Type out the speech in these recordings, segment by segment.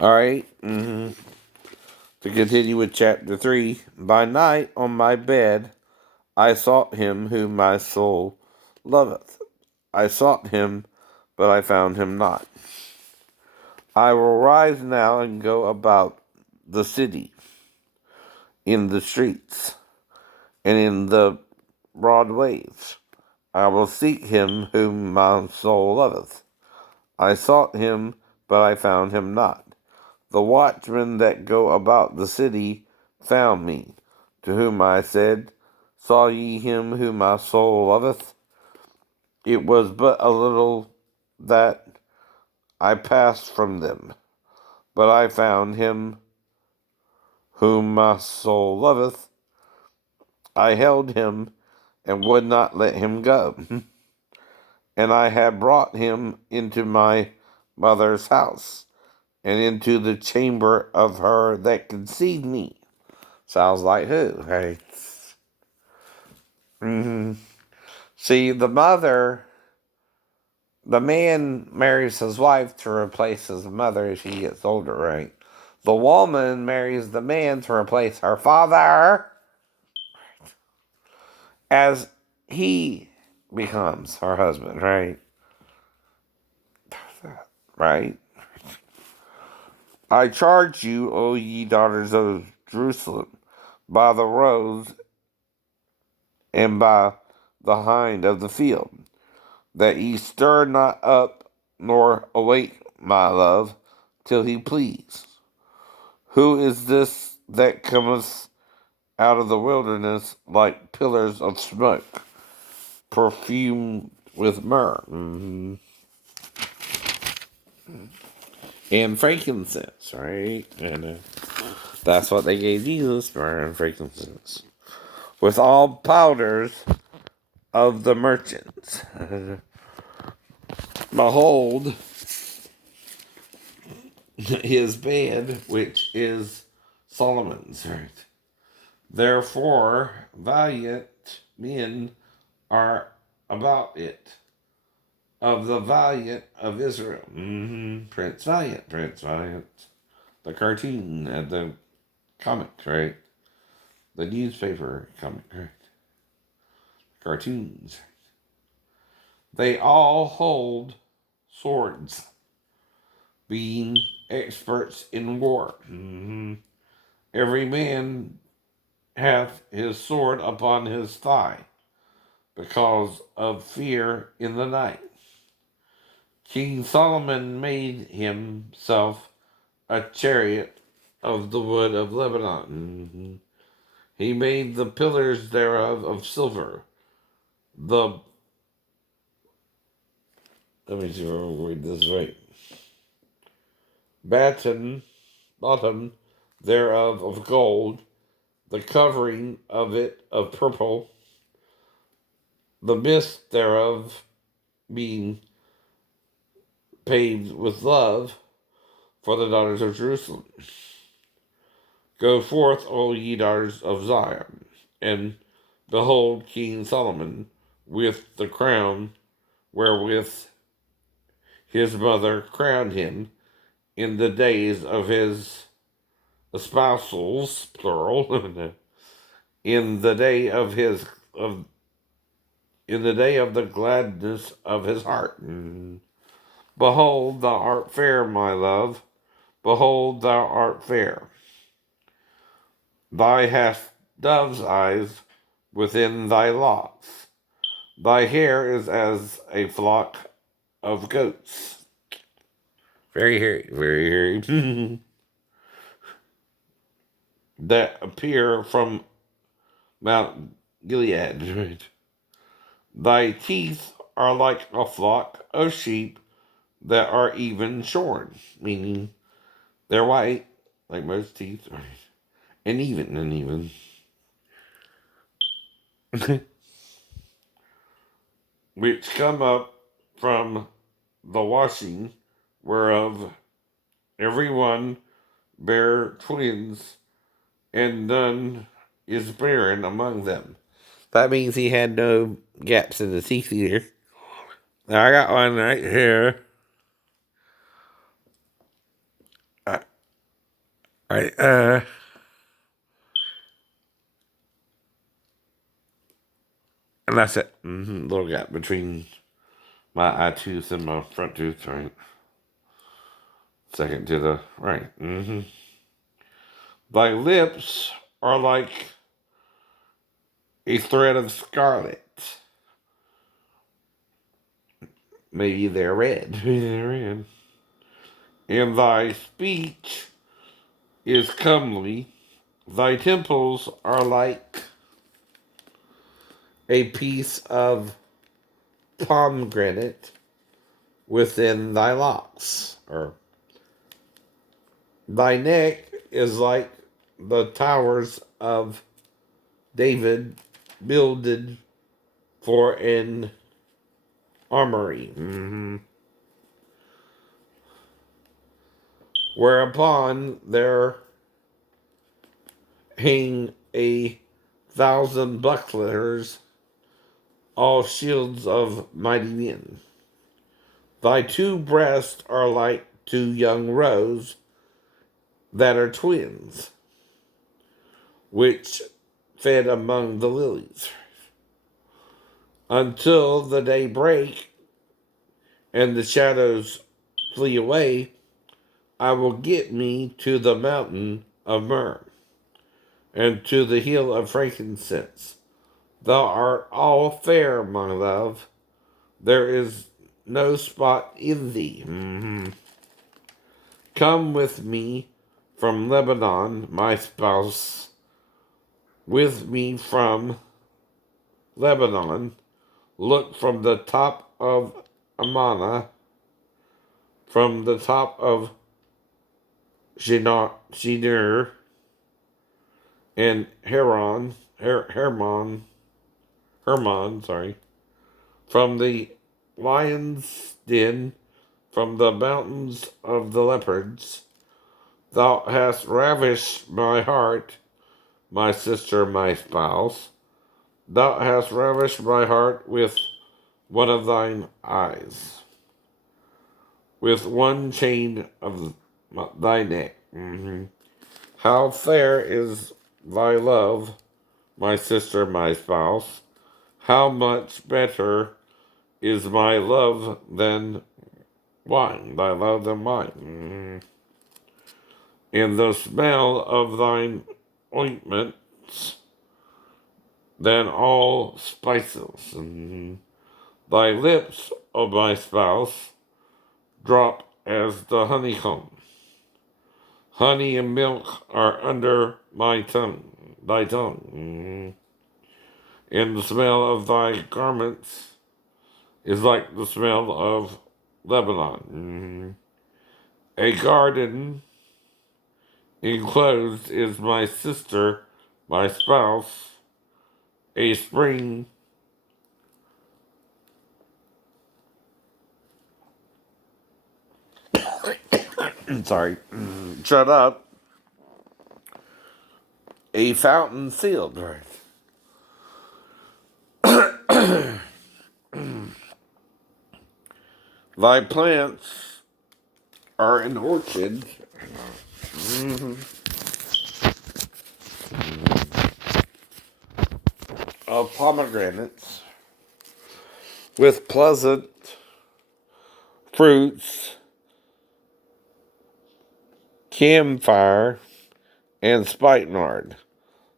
All right. To continue with chapter 3. By night on my bed I sought him whom my soul loveth. I sought him, but I found him not. I will rise now and go about the city, in the streets, and in the broad ways. I will seek him whom my soul loveth. I sought him, but I found him not. The watchmen that go about the city found me, to whom I said, Saw ye him whom my soul loveth? It was but a little that I passed from them, but I found him whom my soul loveth. I held him and would not let him go. And I have brought him into my mother's house, and into the chamber of her that conceived me. Sounds like who? Hey. See, the man marries his wife to replace his mother as she gets older, right? The woman marries the man to replace her father as he becomes her husband, right? Right? I charge you, O ye daughters of Jerusalem, by the roads and by the hind of the field, that ye stir not up nor awake my love till he please. Who is this that cometh out of the wilderness like pillars of smoke, perfumed with myrrh and frankincense, right? And that's what they gave Jesus, myrrh and frankincense, with all powders of the merchants. Behold, his bed, which is Solomon's, right? Therefore, valiant men are about it, of the valiant of Israel. Prince Valiant, Prince Valiant. The cartoon and the comic, right? The newspaper comic, right? Cartoons. They all hold swords, being experts in war. Every man hath his sword upon his thigh, because of fear in the night. King Solomon made himself a chariot of the wood of Lebanon. He made the pillars thereof of silver. Let me see if I read this right. Bottom thereof of gold, the covering of it of purple, the midst thereof being paved with love for the daughters of Jerusalem. Go forth, O ye daughters of Zion, and behold King Solomon with the crown wherewith his mother crowned him in the days of his espousals, plural, in the day of the gladness of his heart. Behold, thou art fair, my love. Behold, thou art fair. Thy hast dove's eyes within thy locks. Thy hair is as a flock of goats. Very hairy, very hairy. That appear from Mount Gilead. Right? Thy teeth are like a flock of sheep that are even shorn, meaning they're white, like most teeth, right? And even. Which come up from the washing, whereof every one bear twins, and none is barren among them. That means he had no gaps in the teeth either. Now I got one right here. Right. And that's it. Little gap between my eye tooth and my front tooth. Right. Second to the right. Thy lips are like a thread of scarlet. Maybe they're red. Maybe they're red. And thy speech is comely. Thy temples are like a piece of pomegranate within thy locks. Or thy neck is like the towers of David builded for an armory. Whereupon there hang 1,000 bucklers, all shields of mighty men. Thy two breasts are like two young roes that are twins, which fed among the lilies. Until the day break and the shadows flee away, I will get me to the mountain of myrrh and to the hill of frankincense. Thou art all fair, my love. There is no spot in thee. Come with me from Lebanon, my spouse. With me from Lebanon. Look from the top of Amana, from the top of Shinar and Hermon, from the lion's den, from the mountains of the leopards. Thou hast ravished my heart, my sister, my spouse. Thou hast ravished my heart with one of thine eyes, with one chain of thy neck. How fair is thy love, my sister, my spouse. How much better is my love than wine, thy love than wine. And the smell of thine ointments than all spices. Thy lips, O my spouse, drop as the honeycomb. Honey and milk are under my tongue, thy tongue. And the smell of thy garments is like the smell of Lebanon. A garden enclosed is my sister, my spouse, a spring sorry, shut up, a fountain sealed, right? Thy plants are an orchard of pomegranates with pleasant fruits, camphire, and spikenard.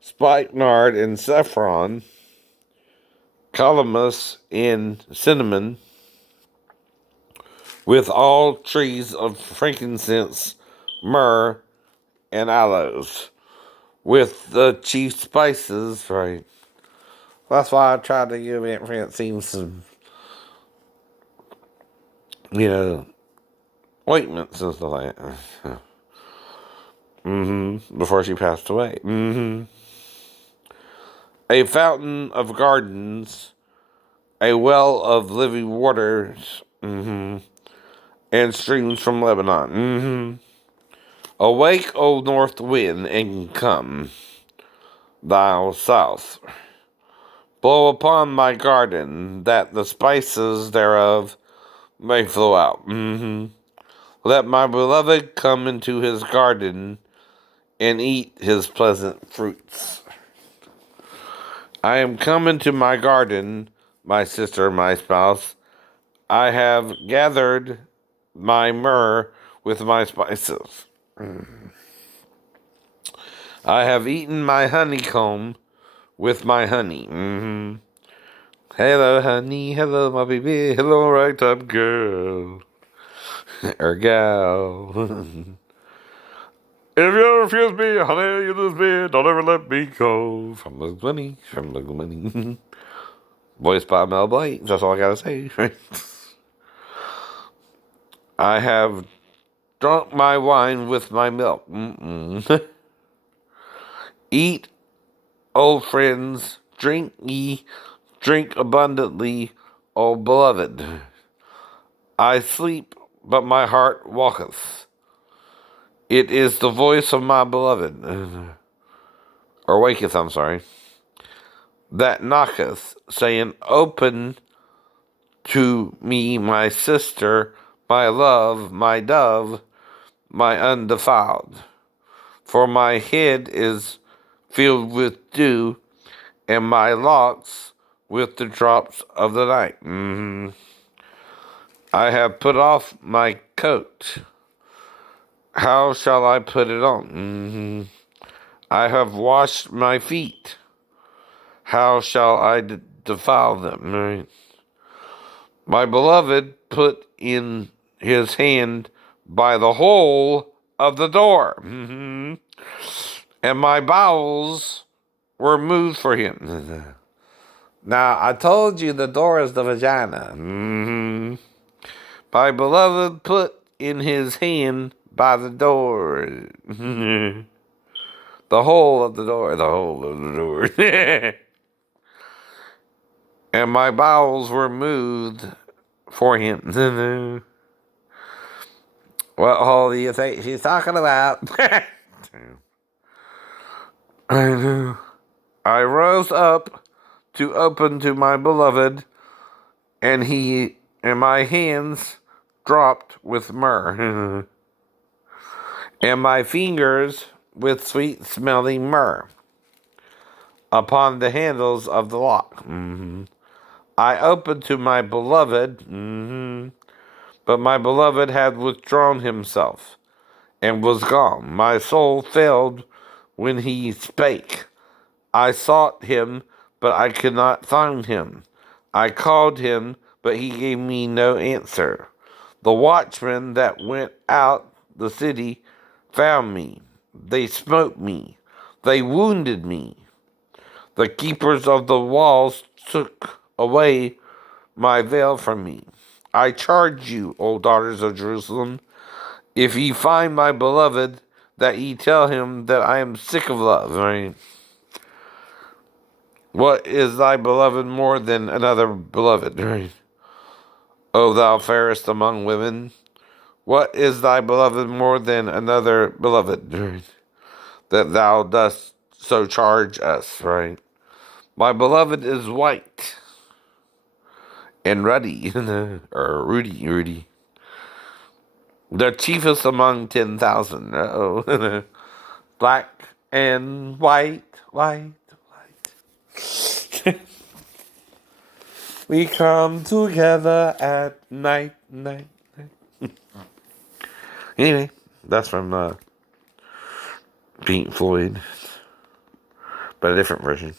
Spikenard and saffron, calamus and cinnamon, with all trees of frankincense, myrrh, and aloes, with the chief spices, right? That's why I tried to give Aunt Francine some, ointments and stuff like that. Before she passed away. A fountain of gardens, a well of living waters, and streams from Lebanon. Awake, O north wind, and come, thou south. Blow upon my garden, that the spices thereof may flow out. Let my beloved come into his garden, and eat his pleasant fruits. I am come into my garden, my sister, my spouse. I have gathered my myrrh with my spices. I have eaten my honeycomb with my honey. Hello, honey. Hello, my baby. Hello, ragtime girl. Or gal. If you ever refuse me, honey, you lose me. Don't ever let me go. From the money. From the money. Voiced by Mel Blanc. That's all I gotta say. I have drunk my wine with my milk. Eat, old friends, drink ye, drink abundantly, O beloved. I sleep, but my heart walketh. It is the voice of my beloved, or waketh, I'm sorry, that knocketh, saying, Open to me, my sister, my love, my dove, my undefiled. For my head is filled with dew, and my locks with the drops of the night. I have put off my coat. How shall I put it on? I have washed my feet. How shall I defile them? Right? My beloved put in his hand by the hole of the door, and my bowels were moved for him. Now, I told you the door is the vagina. My beloved put in his hand by the door. The hole of the door. The hole of the door. And my bowels were moved for him. What hole do you think she's talking about? I know. I rose up to open to my beloved, and my hands dropped with myrrh, and my fingers with sweet smelling myrrh upon the handles of the lock. I opened to my beloved, but my beloved had withdrawn himself and was gone. My soul failed when he spake. I sought him, but I could not find him. I called him, but he gave me no answer. The watchmen that went out the city found me. They smote me. They wounded me. The keepers of the walls took away my veil from me. I charge you, O daughters of Jerusalem, if ye find my beloved, that ye tell him that I am sick of love. Right? What is thy beloved more than another beloved? Right? O thou fairest among women, what is thy beloved more than another beloved? Right? That thou dost so charge us, right? My beloved is white and ruddy, or Rudy. The chiefest among 10,000. Uh-oh. Black and white. We come together at night. Anyway, that's from Pink Floyd, but a different version.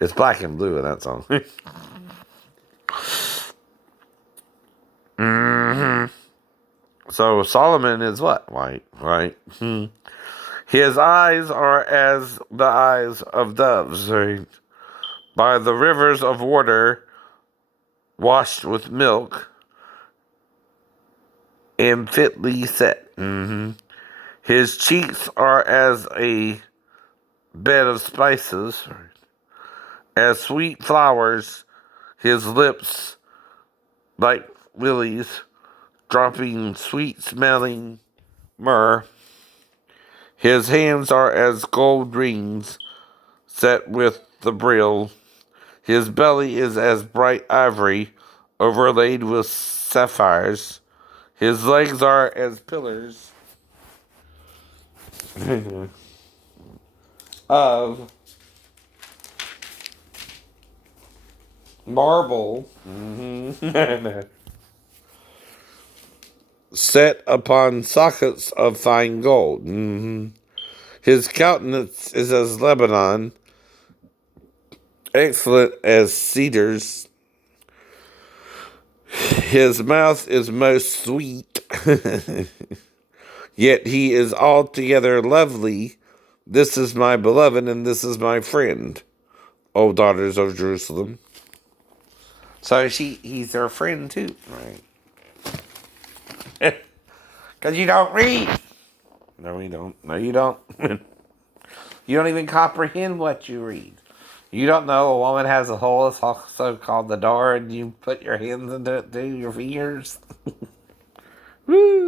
It's black and blue in that song. So Solomon is what? White, right? His eyes are as the eyes of doves, right? By the rivers of water washed with milk and fitly set. His cheeks are as a bed of spices, as sweet flowers, his lips like lilies, dropping sweet-smelling myrrh. His hands are as gold rings set with the brill. His belly is as bright ivory, overlaid with sapphires. His legs are as pillars of marble set upon sockets of fine gold. His countenance is as Lebanon, excellent as cedars. His mouth is most sweet, yet he is altogether lovely. This is my beloved, and this is my friend, O daughters of Jerusalem. So he's their friend too, right? Because you don't read. No, we don't. No, you don't. You don't even comprehend what you read. You don't know a woman has a hole, it's also called the door, and you put your hands into it through your fingers. Woo!